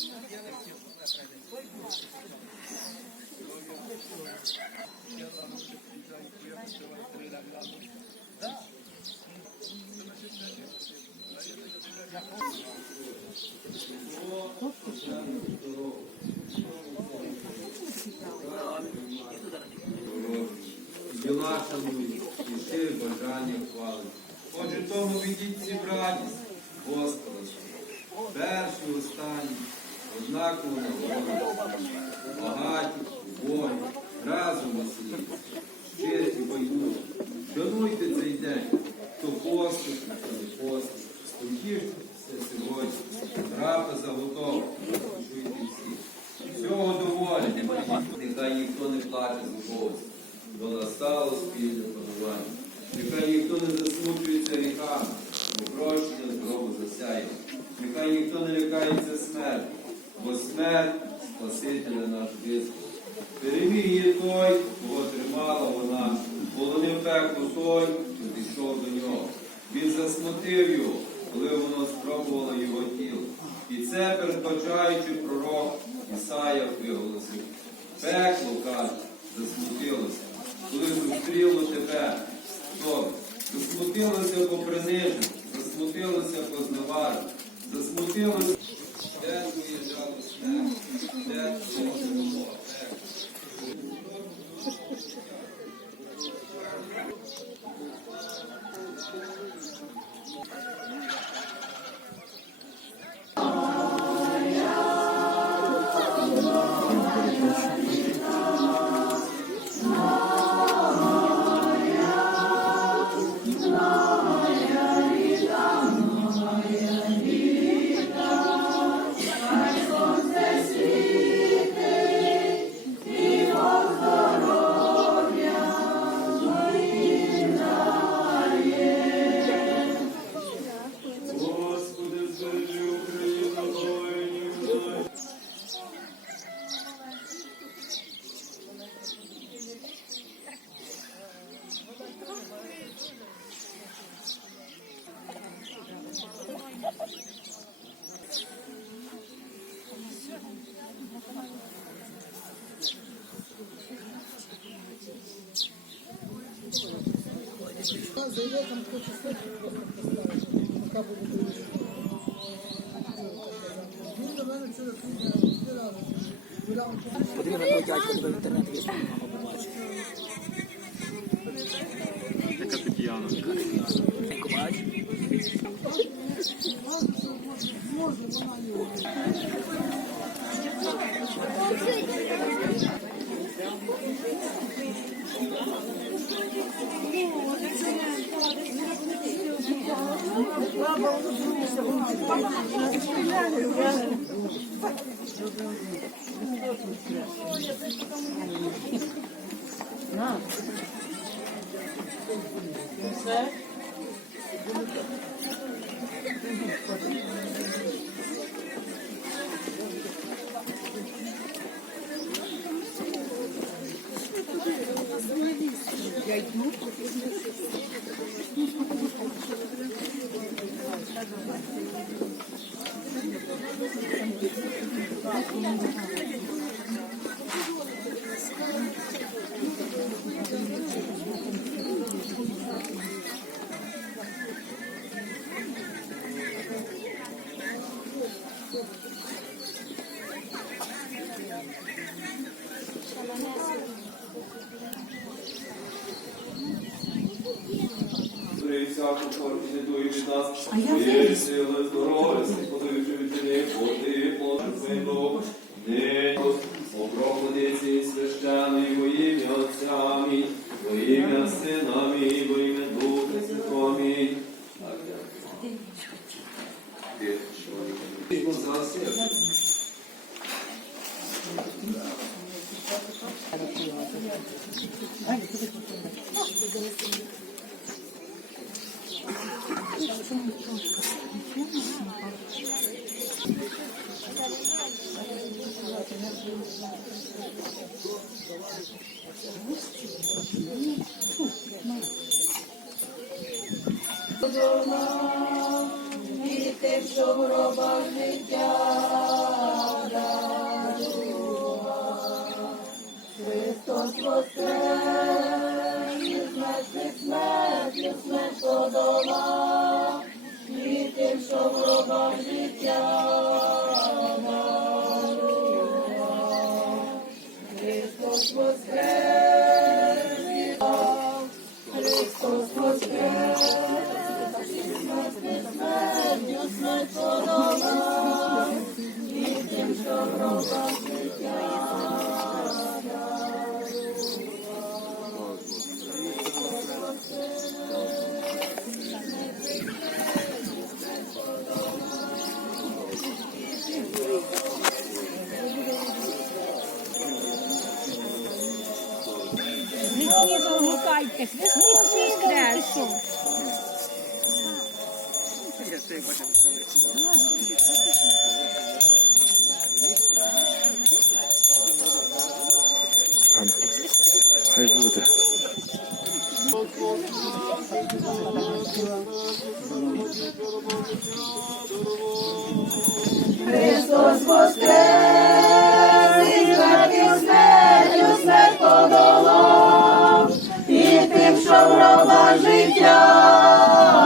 Yeah. це передбачаючи пророк Ісая виголосив. Пекло, каже, засмутилося, коли зустріло тебе, добре. Засмутилося по приниженню, засмутилося по зневарі, засмутилося, де твоє жалосне, де твоє Заявлять хочется пока буду Burada ben şöyle bir Böyle bir internet geçmiyor. На. Все. Gracias. дома, віти, в гробах життя дарула. Христос воскрес, і смерть, і смерть, і смерть подолав, віти, в гробах життя дарула. Христос воскрес, Христос воскрес, правосуддя. Христос воскрес, і смертю смертю смерть подолав, і тим, що в гроба життя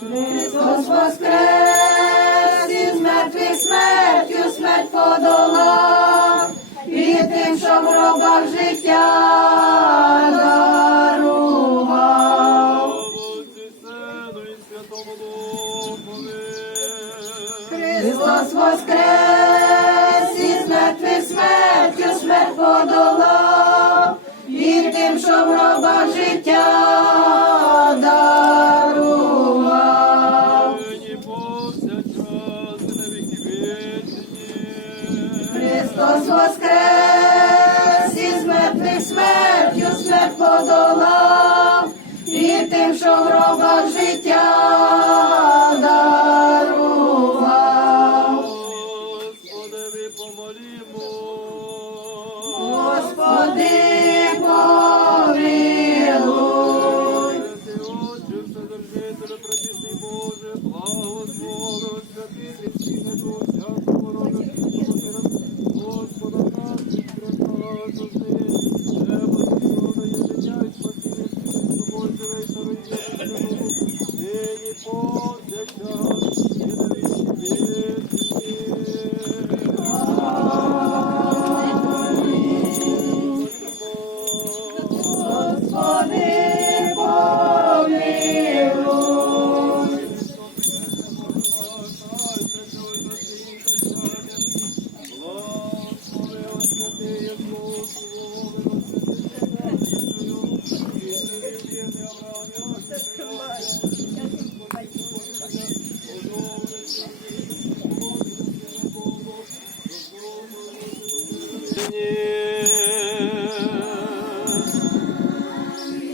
Христос воскрес, і мертвих смертю смерть подолав, і тим, що в гробах життя дарував. Христос воскрес, і мертвих смертю смерть подолав, тим, що в гроба життя дарував. Христос воскрес, і мертвих смертю смерть подолав, і тим, що в гроба життя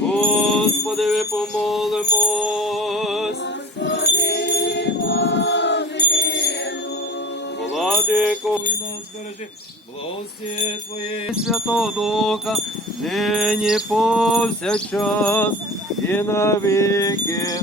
Господи, ви помолимось. Владико, нас бережи, благості Твоєї Святого Духа, нині повсякчас і на віки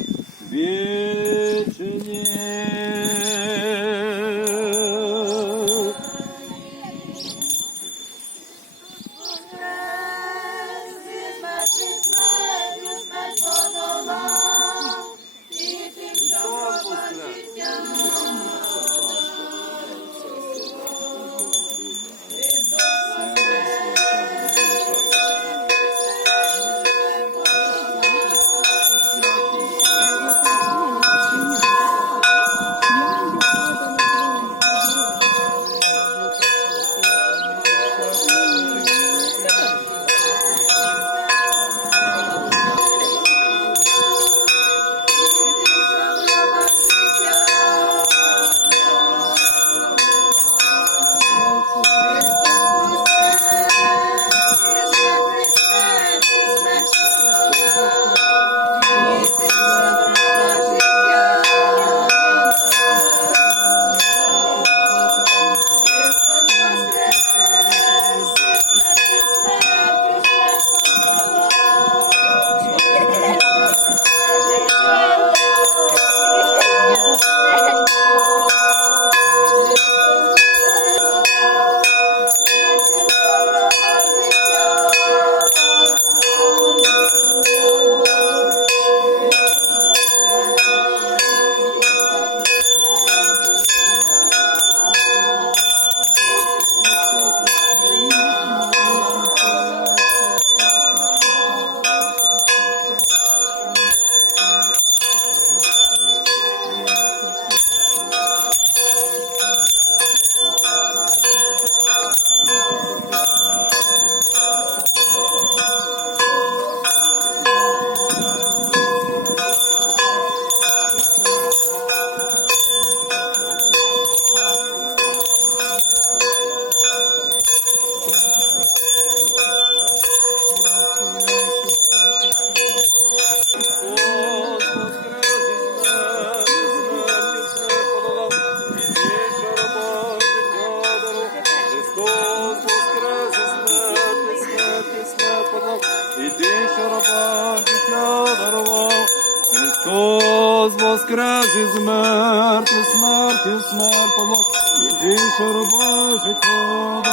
Nico,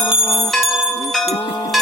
Nico,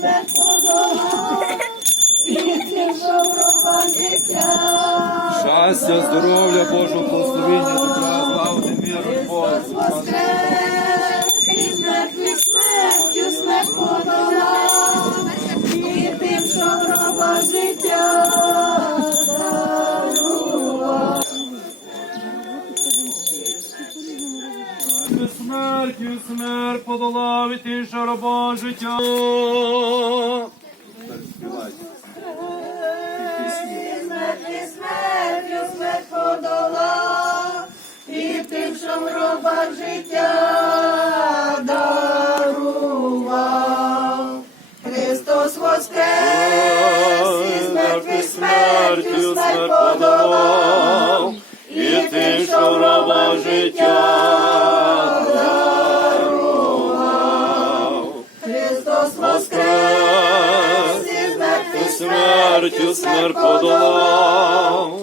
тебе подолав. Щастя, здоров'я, Божого благословення. смерть подолав.